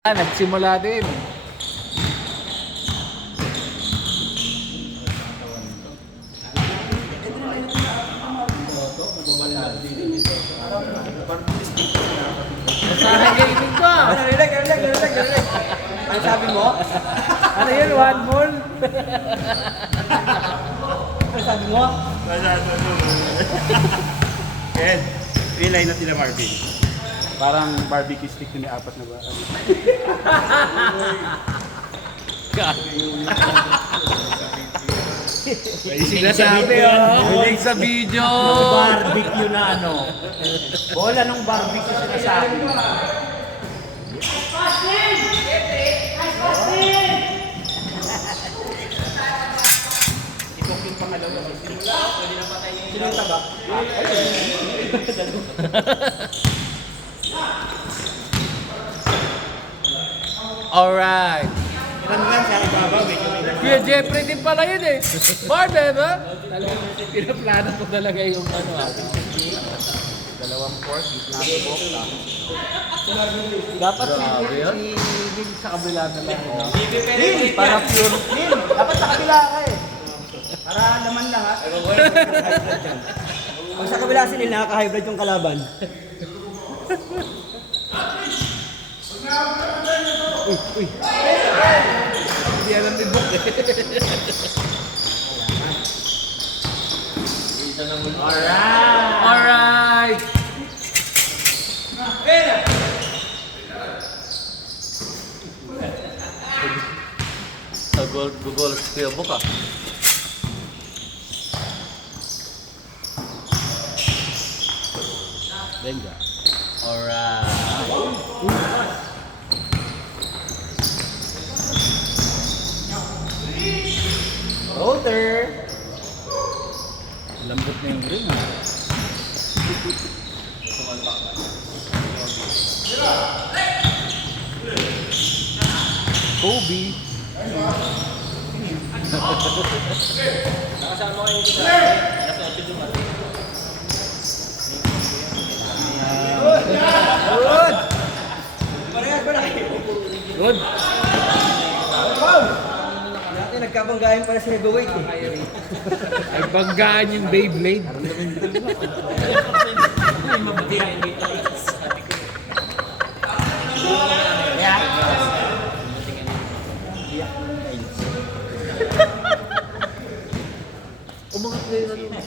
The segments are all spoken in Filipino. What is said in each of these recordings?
Nagsimula din. Sana gaming ko. Relax. Ano sabi mo? Ano yun? One ball? Ano sabi mo? Ken, relay na sila Marvin. Parang barbecue stick ni apat na ba? May sinasabi Huwag sa video. Barbecue na ano. Bola nung barbecue sinasabi. Sino yung taba? Alright. Ilan sa ibaba, medyo may Kuya Jeffrey din pala yun eh. Barbe ba? Pinaplano ko talaga yung ano ating dalawang pork, gitna sa bok. Dapat si Big sa kabila na lang. Lil! Para pure. Lil! Dapat sa kabila ka eh. Para naman lahat. Pag sa kabila si Lil, nakaka-hybrid yung kalaban. Uy. Hindi alam ni Bok eh. Alright! Google si Kuya Bok ah. Venga. Alright. Roller! Lambot na yung ring ah. Kobe. Nakasama kayo dito sa nasa otid yung mati. Good! Parehas ba na kayo? Good. Dati nagkabanggahin pala sa heavyweight eh. Ay banggaan yung Beyblade. Umangat na yun ano.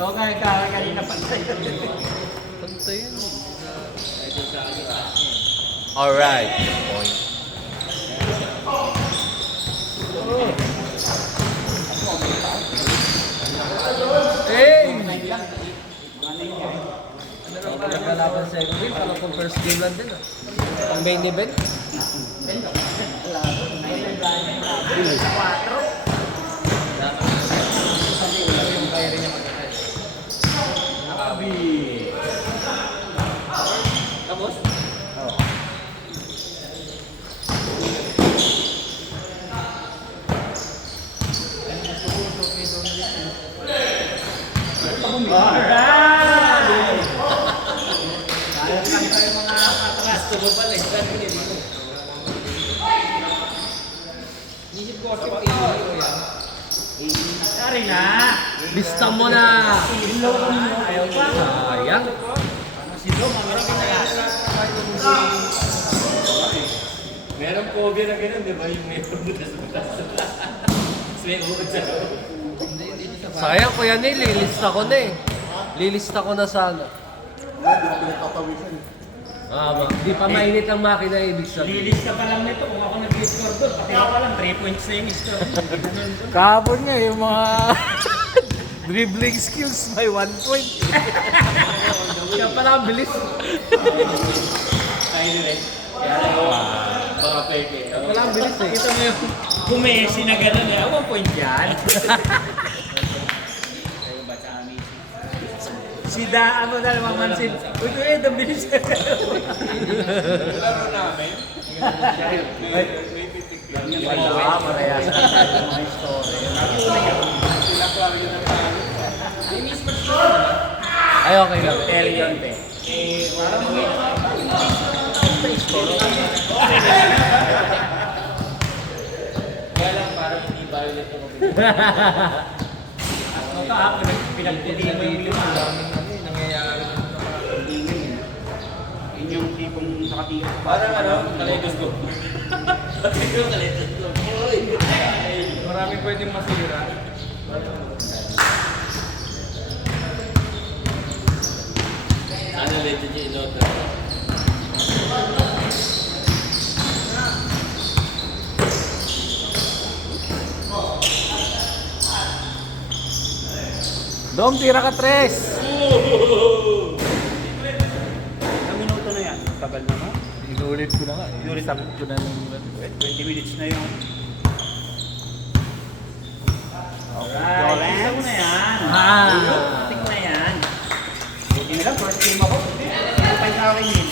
Oo nga, kanina pantay. Pantay yun. Alright. Point. Hey! Nagkalaban sa Equil, para pang first game lang din ah. Pang main event. Tapos? Lista mo na! Sayang. Meron Kobe na gano'n, di ba? Yung meron mo sa butas. Sway uod sa Sayang Kuya Neil, lilista ko na eh. Lilista ko na sana. Di pa mainit ang makina ibig sabihin. Lilis ka pa lang nito kung ako nag-score doon. Pati ako pa lang, 3 points na yung score. Kahapon nga yung mga dribbling skills may 1 point. Kaya pala ang bilis. Ay, direct. Kaya baka peke. Kaya pala ang bilis eh. Kita mo yung kumesi na gano'n eh. 1 point yan. Si Daan mo dahil mamansin. Uy, ang bilis. Laro namin. Wala, parehas na tayo mga story. Ay, okay lang. Hotel yun, te. Parang may score. Ito pinagputi mo yung lima. Daming ano eh, nangyayari dito sa mga Ingay eh. Yun yung tipong nakatira. Parang kaleidoskop. Kaleidoskop. marami pwedeng masira. Sana legend yung inota. Dom, tira ka 3! Ilang minuto na yan? Tagal na no? Inulit ko na nga eh. Inulit Sabot ko na ng 20 minutes na yung... Alright. Isa mo na yan. Tik na yan. Buti na lang, first game ako. Ano pa yung akin yun?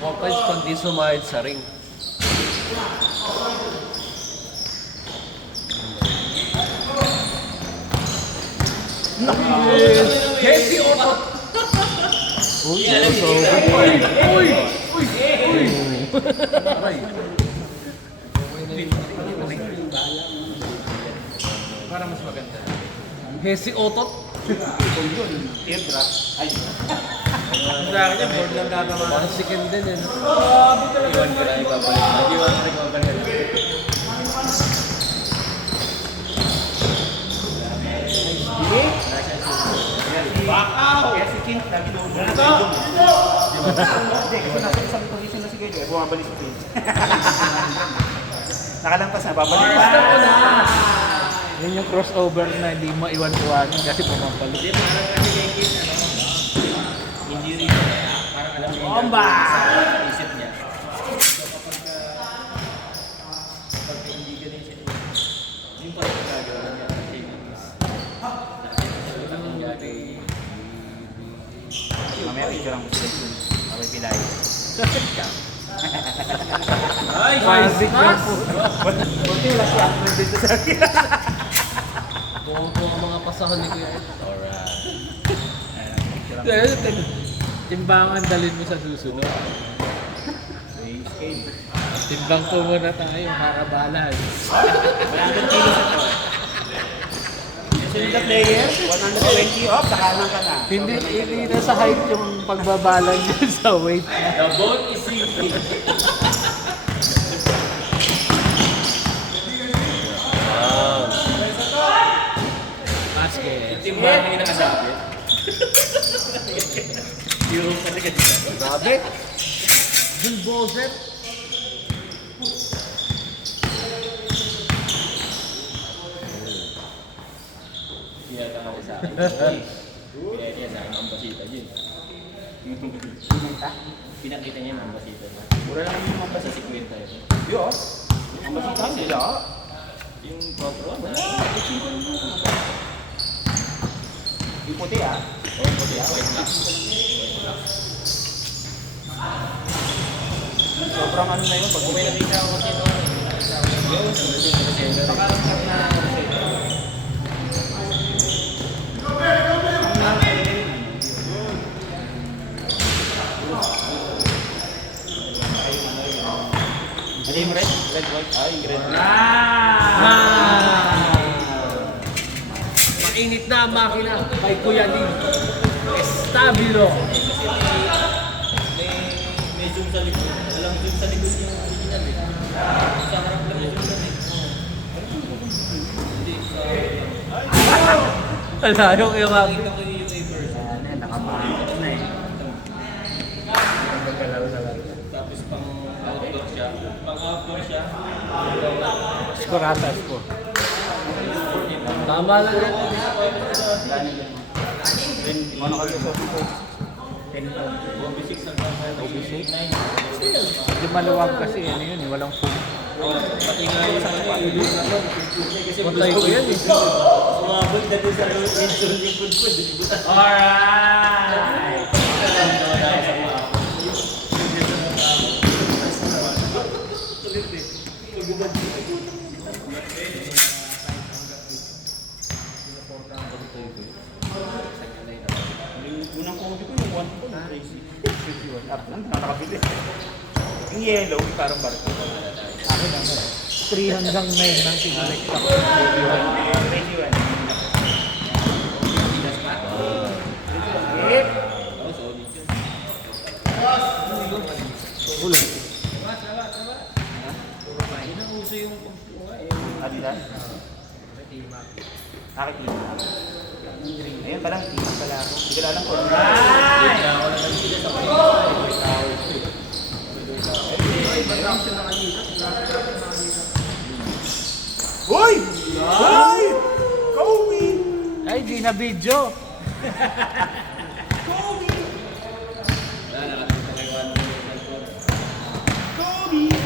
Popeyes pag di sumahid sa ring. Heavy auto! Uy, uy! Para mas maganda. Hesi Otot. Teardrop. Ay. Sa akin yan, board lang gagawa. Parang second din eh. Iwan ko na ibabalik. Iwan ko na ibabalik. Bakaw! Kaya si King, lagi doon. Hindi, kasi nasa isang position na si Gage. Bumabalik si King. Nakalampas na, babalik pa. Yun yung crossover na hindi maiwan-iwanan kasi pumapalit. Hindi, parang kasi kay Kid, injury na kaya. Parang alam niya Bomba! sa isip niya. So kapag hindi ganun siya, yung pa rin gagawa niya. Mamaya picture lang gusto dun. Okay, pilay. Ay! Basic lang po. Buti wala si Alfred dito sa akin. Buong po ang mga pasahan ni Kuya Ed. Alright. Timbangan dalhin mo sa susunod. Weighing scale. Timbang po muna tayo, kakabalan. 100 kilos ito. Sunod na player, 120 off, sakanan ka na. Hindi na sa height yung pagbabalan niya sa weight. The boat is sinking. Basket. Timbangan yung nakasabit. Yung talaga dito. Grabe. Bullbozet. Pinata ako sa akin. Pinata sa akin ang basita yun. Pinakita niya yung basita. Mura lang yung mga Basta si Quinta yun. Diyos. Ang basita sila. Yung GoPro na. Yung puti ah. Oh, puti ako. Sobrang ano na yun. Pag Kung may nakita ako kasi ito, Pakarangkat na ano yung red? Red, white? Ay, red. Mainit na ang makina kay Kuya Lee. Estabilo. May zoom sa likod. Alam zoom sa likod yung original eh. Sa harap lang yung zoom sa likod. Hindi, sa... Alayo kayo makina. Nakita ko yung reverse. Ayan, nakamakot na eh. Tapos pang outdoor siya. Pang outdoor siya. Skuratas po. Tama lang yan. Then, ano kayo sa ito? 10 OB6 hanggang OB6? Hindi maluwag kasi ano yun, walang food. Pati nga yung sa kanya. Kasi Patay ko yan eh. sumabot na doon sa mention yung food. Alright! Yung unang kodi ko yung 1 po. Crazy. Up lang, nakakabili. Yung yellow, yung parang barko. Akin ano, 3 hanggang 9 ng tinulek sa 21. Eh, ulo. Adidas? Bakit team? Ayun pala, team pala ako. Hindi ko alam kung Uy! Uy! Kobe! Ay, di na video.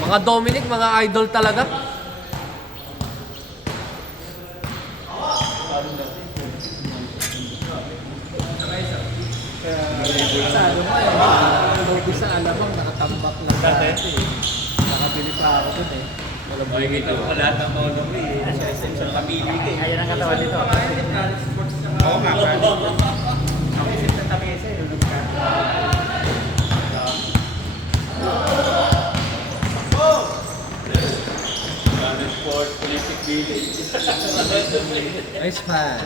Mga Dominic, mga idol talaga. Sa ano mo eh, lobby sa Alabang, nakatambak lang dati eh. Nakabili pa ako dun eh. Makikita mo pa lahat ng tono mo eh. Nasa isang pamilya ka eh. Ayan ang katawan nito. Oo nga, ang isip ng tamesa eh, lulog ka. Planet Sport, Politic Village. Nice man.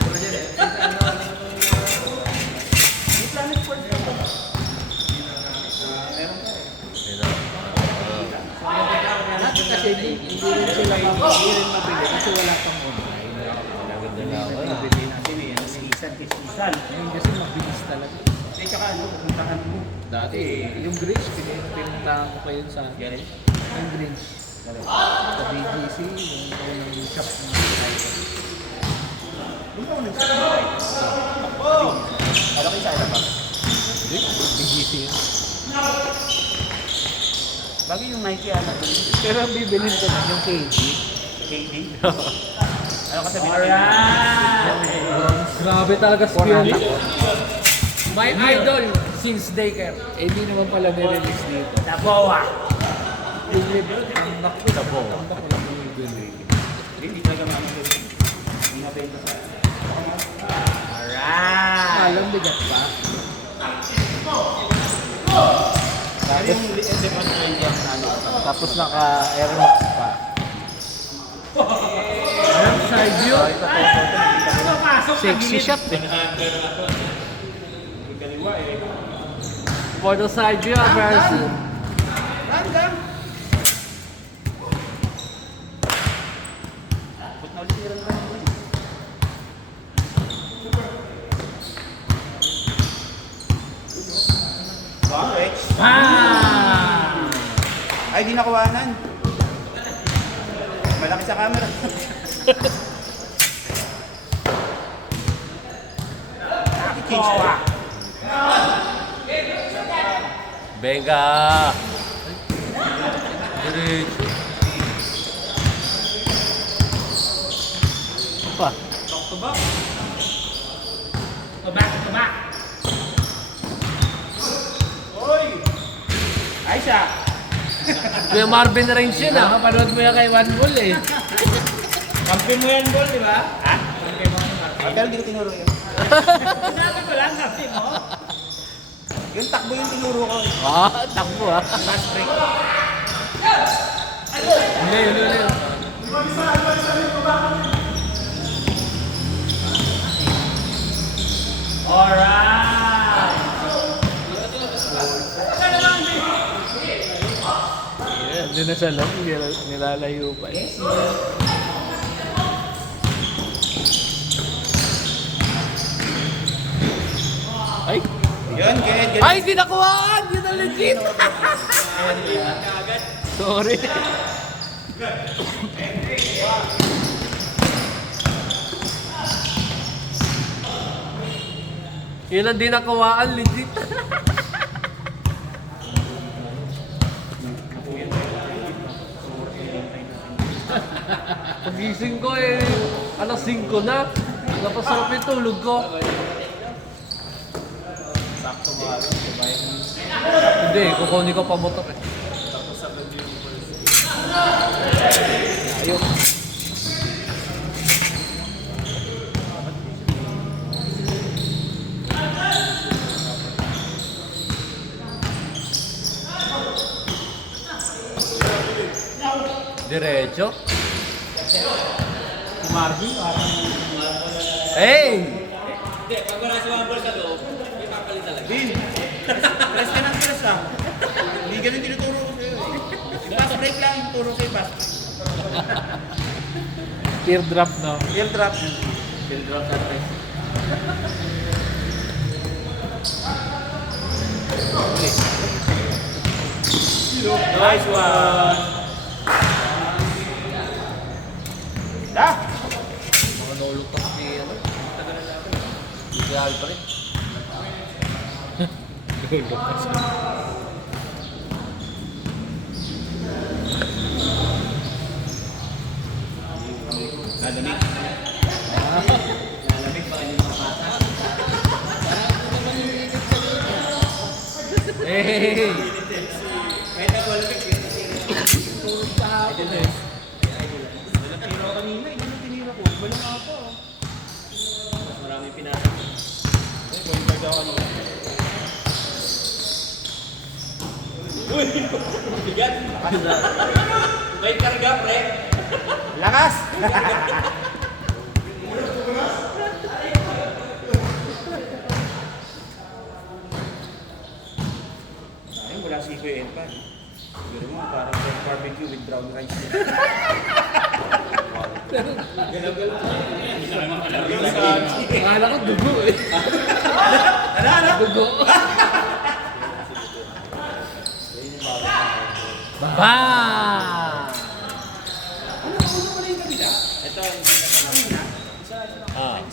Kasi hindi rin sila hindi rin mabili kasi wala pang online. Bibili natin eh, ang season kay season. Ngayon kasi mabilis talaga. Eh, tsaka ano, pupuntahan mo. Dati, yung Grinch, pinuntahan ko pa yun sa yung Grinch. Sa BGC, yung shop ng Doon ka mo nagsasabi. Alam ko yung sana ba? BGC yun. Bagay yung Nike ano. Pero ang bibilin ko na yung KD. KD. Ano ka sabihin natin? Grabe talaga si Pian. My idol since daycare. Eh, di naman pala nire-release dito. Tabawa! Yung libre, ang naku, ang naku lang yung bibili. Hindi talaga mamagay. Hindi nabenta sa... Alright! Alam, bigat pa. Pero yung Devon 20 ang nalo. Tapos naka-Air Max pa. Side view. Sexy shot eh. For the side view, versus Put na ulit si Ron Ron. Wow, Rex. Ay, di nakuhanan. Malaki sa camera. Change pa. Benga. Diretso. Pa. Ay siya. Kuya Marvin Range yun ah. Nakapanood mo yan kay One Bull eh. Kampi mo yan, Bol, di ba? Ha? Kampi mo yan. Pero hindi ko tinuro yun. Sinabi ko lang, kampi mo. Yung takbo yung tinuro ko. Ah, takbo ah. Last break. Huli. Alright! Yeah, hindi na siya lang, nilalayo pa eh. Ay! Yun, good. Ay, di nakuhaan! Yun ang legit! Sorry! Yun ang di nakuhaan, legit. Pagising ko eh, alas 5 na. Napasarap yung tulog ko. Hindi, kukunin ko pa motor eh. Ayun. Diretso. Si Marvin, parang... Hey! Hindi, pag wala si Wambol sa loob, may papalit talaga. Bin, press ka ng press lang. Hindi ganun tinuturo ko sa'yo eh. Yung pass break lang, yung turo ko yung pass break. Teardrop, no? Yung drop. Build-drop na press. Nice one! Da! Mga nuluktak si ano. Grabe pa rin. Nalamig. Lalamig baka hindi makapasa. Hey! Kahit ako lamig, yun kasi Walang tiro kanina, hindi na tinira ko. Walang ako. mas maraming pinasa. Ay, going back ako kanina. Uy! Bigat! May karga, pre! Lakas! Ayun, wala si Kuya Elpan. Siguro mo, parang pork barbecue with brown rice. Akala ko dugo eh. Ano? Dugo. Baba! Ito, Ah.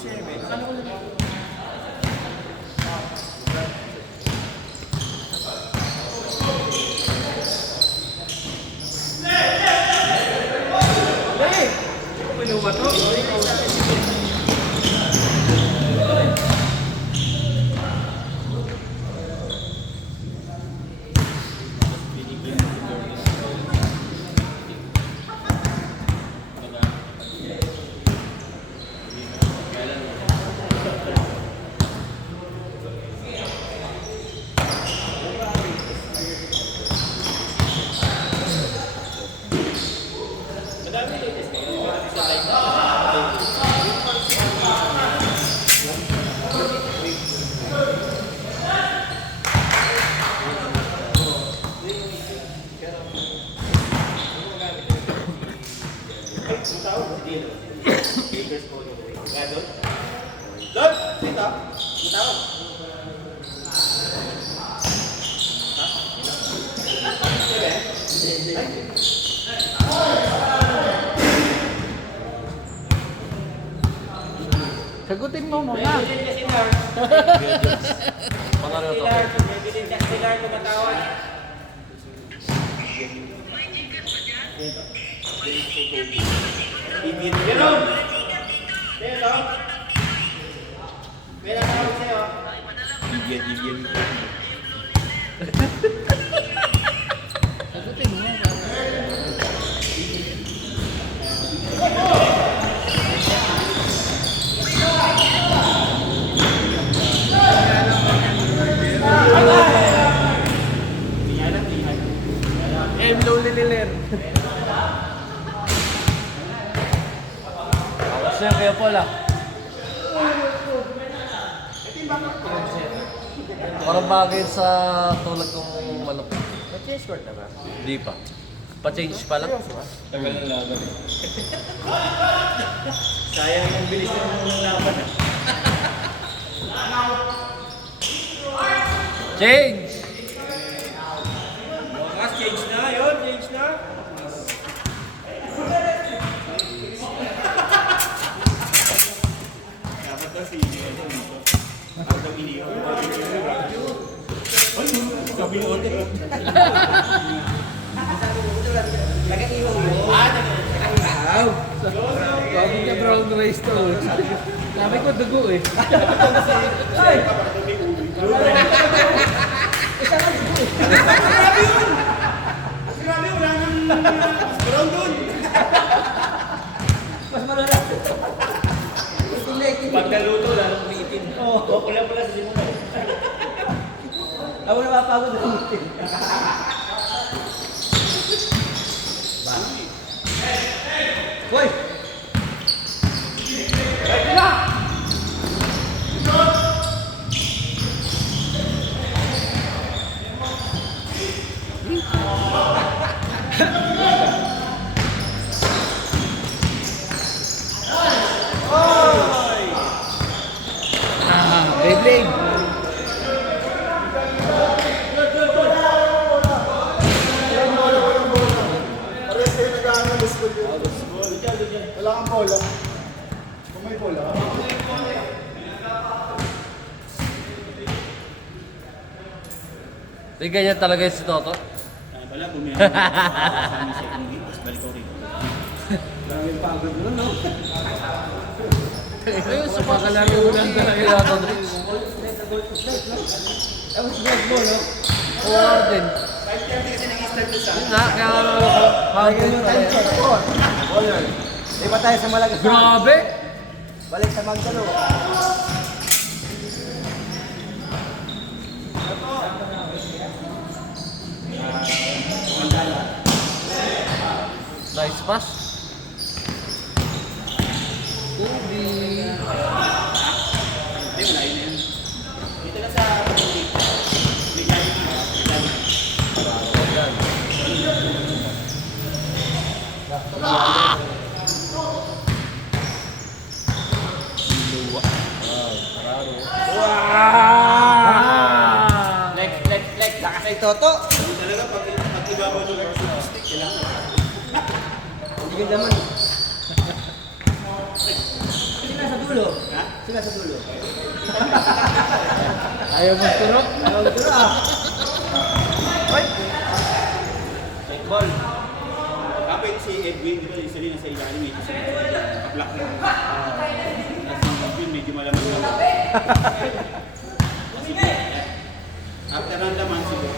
Sagutin mo muna. Pangalan to. Sila tumatawag. Meron! Meron! Meron tawag sa'yo. Bigyan. Sagutin mo. Liler. Tapos na kaya Paul ah. Parang bagay sa tulad kong manok. Mag-change court na ba? Hindi pa. Pa-change pa lang. Tagal ng laban. Sayang yung bilis ng laban. Change! Bukas, change na yun. Change na. Dapat na si dito. Ang dami niyo. Ay, sabi mo ate. Nag-iihaw yun. Wow! Sabi niya brown rice to. Sabi ko dugo eh. Ay! Grabe, wala nang brown dun. Mas malala. Pagkaluto, lalong umiitin. Oo, pula-pula sa simula. Ako na mapagod ng meeting. Hoy! Beyblade. Wala kang bola. Kung may bola. Hindi ganyan talaga yung si Toto. Wala, bumiyahin. Kami sa English, tapos balik ko rito. Maraming pagod mo, no? Ayun, sumakalaro lang talaga yung Toto Drinks. Tapos vlog mo, no? Oo din. 5:30 kasi nag-start ko sa... Yun nga, kaya ano ako, Lagyan mo time check ko. Bowler. Di ba tayo sa Malagas? grabe! Balik sa Magdalo. Nice pass. Tubi. Dito na sa... Next. Lakas ay Toto. Talaga, pag ibabaw nyo lang sa stick, kailangan. Hindi ka naman. Sila sa dulo. Ha? Sila sa dulo. Ayaw magturo. Ayaw mo dito ah. Hoy! Check ball. Kapit si Edwin, di ba? Isa rin nasa ilalim, medyo sa kaplak na. Kasi Edwin, medyo malamang na. After ng laman siguro.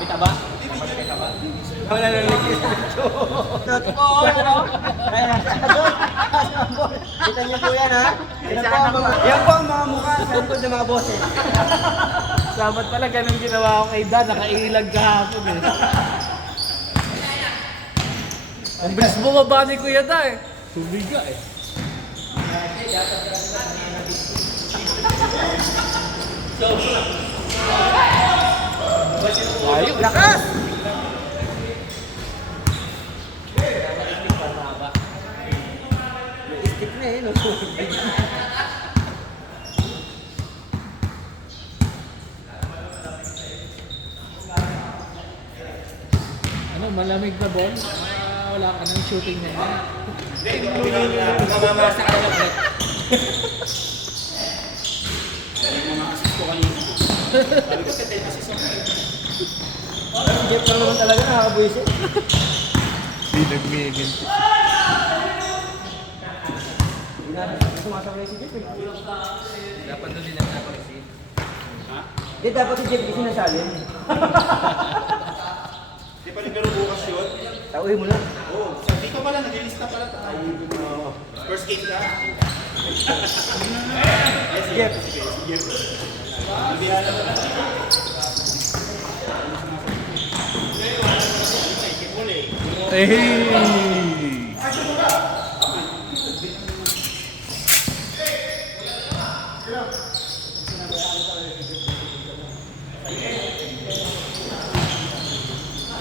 May taba? May taba? Wala na lang yung kita niyo po yan ha? Yan po ang mga mukha sa likod ng mga boses. Dapat pala ganun ginawa ko kay Dan. Nakailag kahapon eh. Ang bilis mo mabani ko yata eh. Tubiga eh. Layo. Lakas! Stick na eh, no? Ano, malamig na ball? Wala ka ng shooting na yan. Mamamasa ka na lang. Mga assist ko kanina. Sabi ko, 10 assist ako. Jeff lang naman talaga, nakakabuisit. Hindi nagmigil. Sumasabay si Jeff eh. Dapat doon din ang napareceive. Hindi, dapat si Jeff kasi nasalin. Di pa pero bukas yun? Tauhin mo lang. Oo. So, dito pala, nag-lista pala tayo. First game ka? Yes, si Jeff. Si Jeff. Nabihala mo lang. Hey!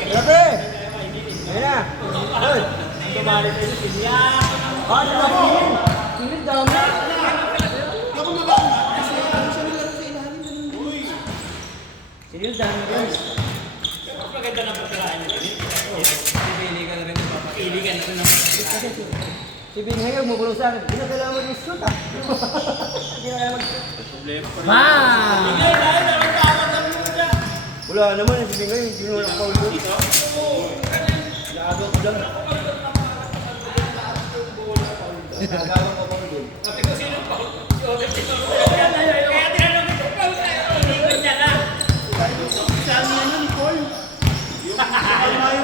Grabe! Ayan na. Hoy! Ang tumali tayo sa sinya. Ah, dami! Sinil dami! Hindi ako mabaka. Kasi ano siya nilaro sa ilalim. Sinil dami rin. Mas maganda na pagkakain niya. Pipili ka na rin. Pipili ka na rin. Si Binhay, huwag mo bulong sa akin. Hindi na kailangan mag-shoot ah. Hindi na kailangan mag-shoot. Ma! Wala naman, si Binhay, hindi mo lang paul doon. Nagawa ko lang. Nagawa ko paul doon. Pati ko sino paul? Kaya tinanong ito, paul tayo. Inikot niya na. Sabi niya na ni Paul.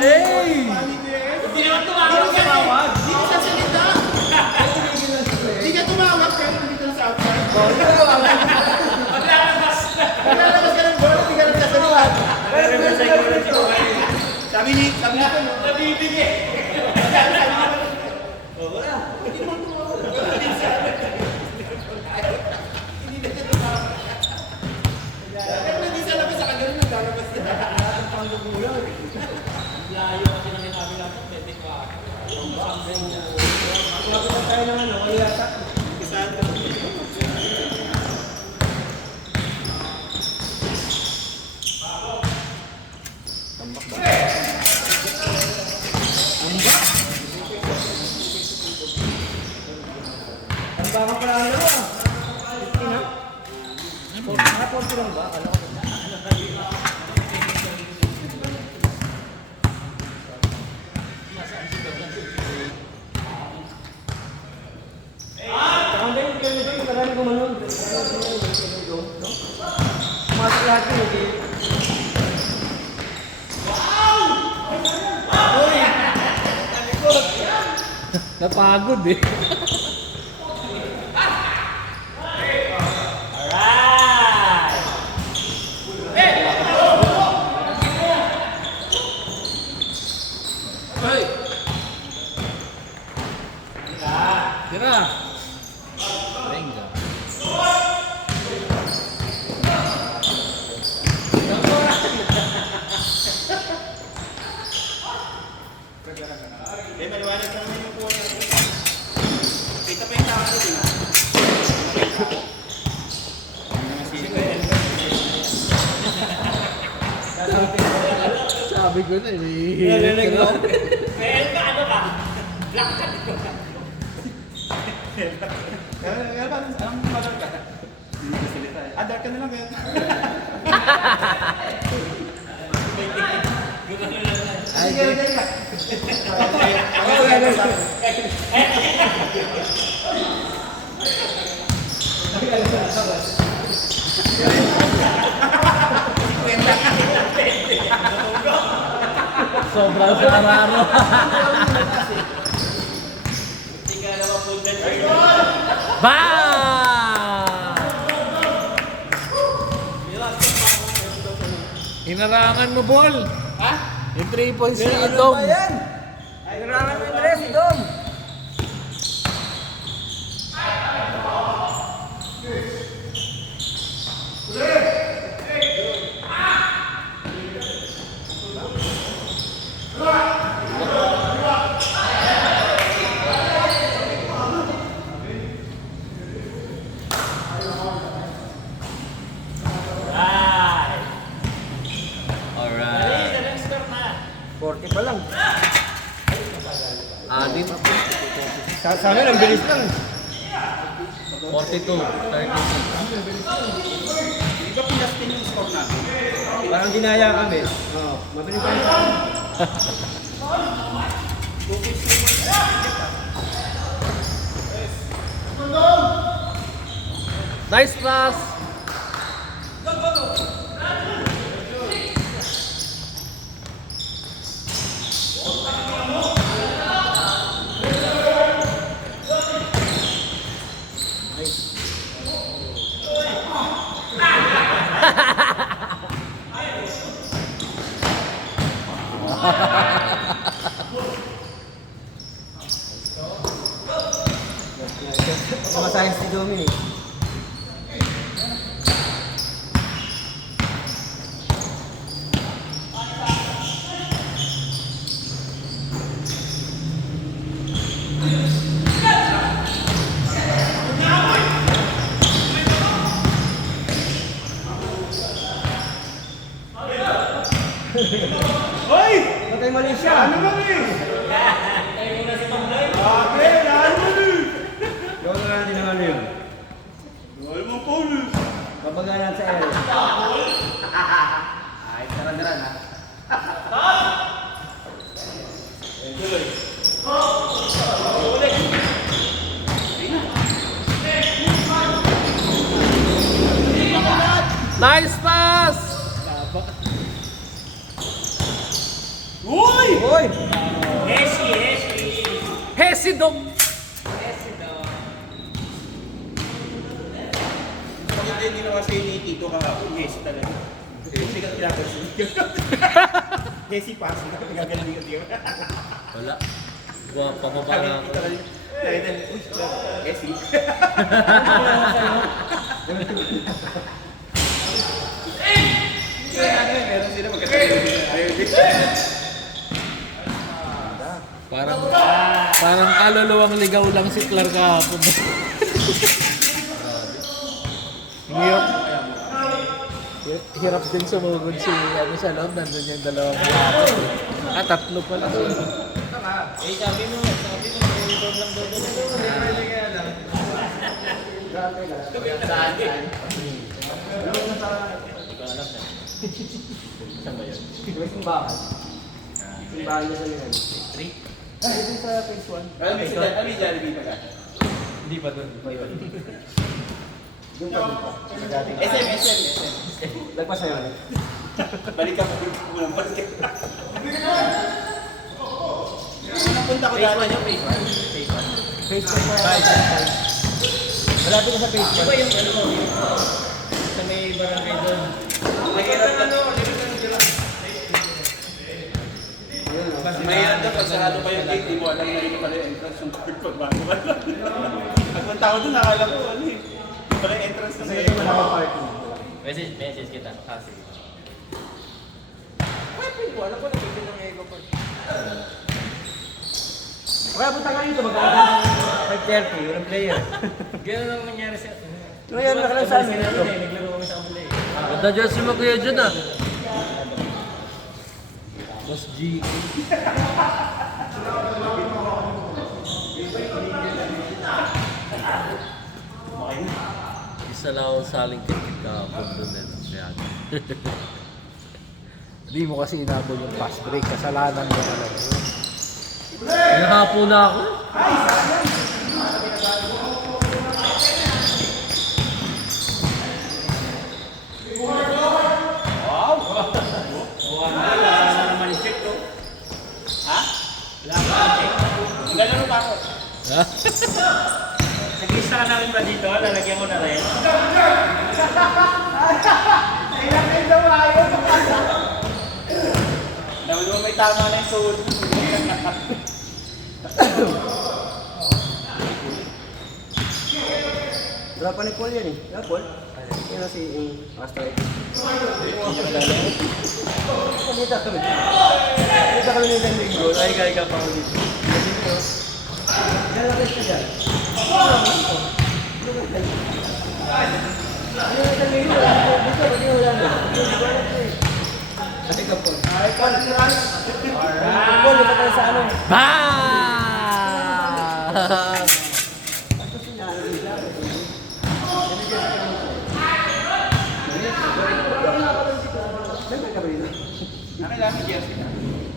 Hey! Hindi naman tumawag ka eh. Hindi ka sasalita. Hindi ka tumawag ka dito sa outside. Hindi ka tumawag. Maglalabas ka ng bola, hindi ka nagsasalita. Sabi ni Paul, Oh, wala. Ang baka pala ang dalawa. 50 na? 40 lang ba? Alam ko. Napagod eh. Hey! Tira! Venga. Eh, maliwanag ka naman yung kuha. Kita pa yung tao din. Sabi ko na eh. Dark ka na lang kaya. Sobrang sararo. Ba! Hinarangan mo, Bol. Ha? Yung 3 points ni Dom. Hinarangan mo yung dress, Dom. Alright. 40 pa lang. Anim. Sa amin, ang bilis lang. 42. 36. Di ba pinastin yung score natin? Parang dinaya kami. Oo, mabilis pa yun. Nice pass. Mga science si Dominic. Hoy! Patay mali siya. Ano ba eh? Grabe, ano ba eh? Gawin na natin ang ano yun. Wala mo Paulus. Babagalan sa air. Ay, taran-taran ha. Nice pass. Uy! Hoy! Hesi Dom. Bakit din ginawa sa'yo ni Tito kahapon? Yes, talaga. Hindi ka pinapasyon. Jesse pass. Gagaling yung team. Wala. Pababa na ako. Jesse. Meron sila Parang kaluluwang ligaw lang si Clark kahapon. Hirap din sumugod si sa loob, nandun yung dalawang plato. Tatlo pala siya. Sabi mo, uniform lang daw doon. Hindi ko alam na. Saan ba yun? Simbahan niya sa lihan. 3? Dito sa phase 1. Ano yung Jollibee pa ka? Hindi pa doon. Doon pa. SM. Lagpas na yun. Balik ka pa dito mo ng basket. Napunta ko dati. Phase 1 pa. Malapit na sa phase 1. Di ba yung ano mo? Sa may barangay doon. Mahirap na. Mahirap na pag sarado pa yung gate, di mo alam na ito pala yung entrance yung court pag bago ka. Pagpunta ko doon, nakala ko ano eh. Pala yung entrance na sa iyo. Message kita. Kasi. Alam ko na pwede ng ego ko. Kaya punta nga dito, mag-aaral ng 5:30, walang player. Gano'n lang nangyari sa... Ngayon, nakalang sa amin. Naglaro kami sa Amulay. Ganda dyan si Makuya dyan ah. Boss G. Isa lang ako saling kikit kahapon doon eh. Kaya hindi mo kasi inabol yung fast break. Kasalanan mo talaga yun. Nahapo na ako. Ganun pa ako. Ha? Nag-isa ka namin ba dito? Lalagyan ko na rin. Dami mo may tama na yung soul. Wala pa ni Paul yan eh. Wala Paul? Yan na si Astray. Kumita kami. Kumita kami ng isang linggo. Ay, ka pa ako dito. Diyan lang ka dyan.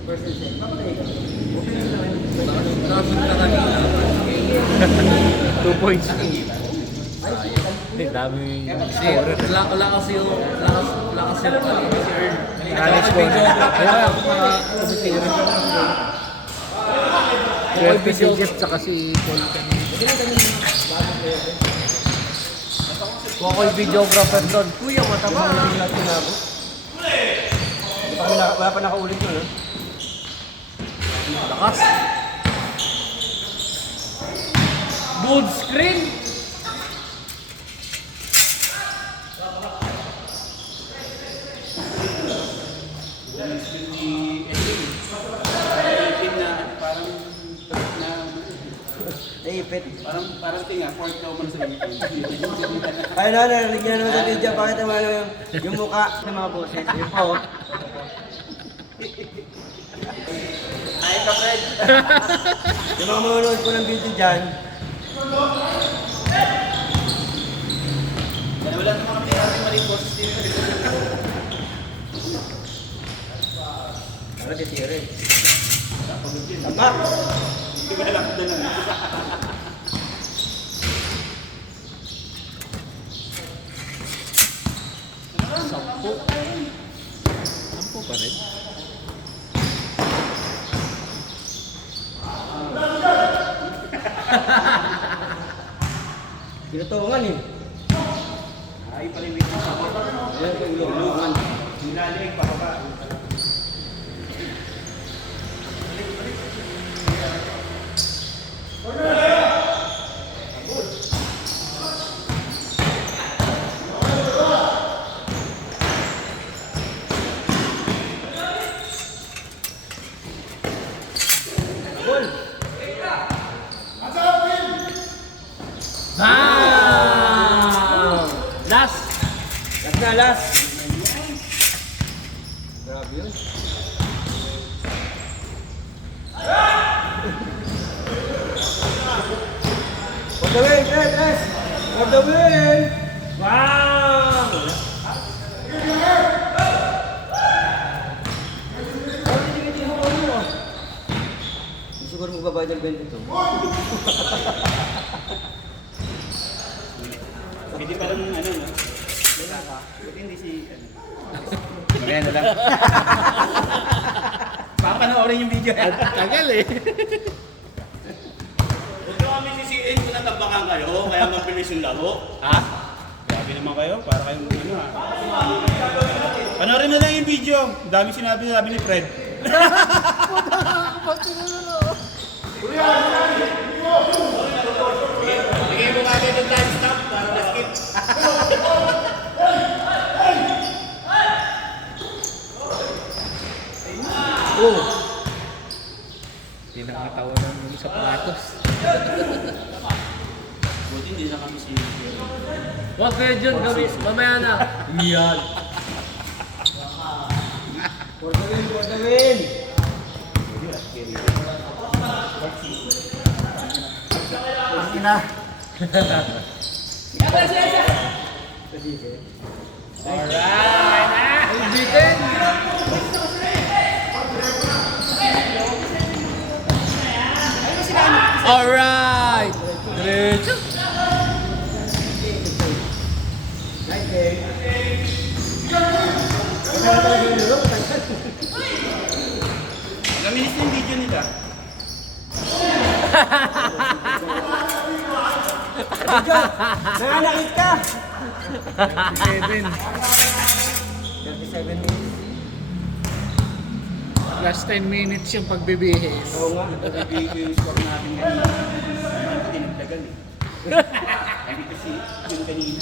First and second. Traffic na kanina. 2 points. Hindi, dami scorer. Wala kasi yung kanina si Earl. Dami scorer. Kaya ako tumitira. Paul Jeff tsaka si Paul kanina. Kung ako'y videographer doon, kuya mataba. Wala pa nakaulit yun, Lakas. Good screen. Parang tinga, fourth naman sa Ay, narinig na naman sa video. Bakit naman yung mukha ng mga boses? Yun po. Ay, ka-Fred! Yung mga manonood po ng video dyan, Wala na mga pera natin maling boses din. ano titiri? Tamak! Hindi ba alam na lang. Sampo. Sampo pa rin. Pinutungan eh. Ay, palimit mo sa mga. Ayan po yung lumangan. Nilalig pa ba? na, last. Grabe yun. For the win, yes. For the win. Wow! Siguro magbabayad ng 22. Hindi pa rin ano, no? Buti hindi si, ano. Mamaya na lang. Baka panoorin yung video. Tagal eh. Huwag nyo kami sisiin kung natabakan kayo, kaya mabilis yung laro. Ha? Grabe naman kayo, para kayong ano ha. Panoorin na lang yung video. Dami sinabi ni Fred. Bigay mo kami ng timestamp para ma-skip. Oh! Hindi nakatawanan yung sa platos. Buti hindi na kami Huwag kayo dyan, gawin. Mamaya na. Yan. For the win, for the win. Pasti na. Bitin. Alright. Diretso. Nice game. Kaya talaga yung laro. Naminis na yung video nila. Nanganakit ka. 37. 37 minutes. Last 10 minutes yung pagbibihis. Oo nga. Nabibigay ko yung score natin kanina. Hindi tinagdagan eh. Hindi kasi yung kanina.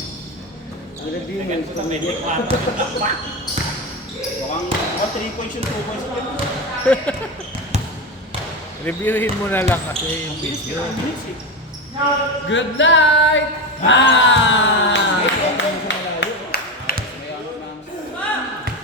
Ang review mo. Ganito na medyo mukhang 3 points yung 2 points. Reviewin mo na lang kasi yung video. Good night. Bye.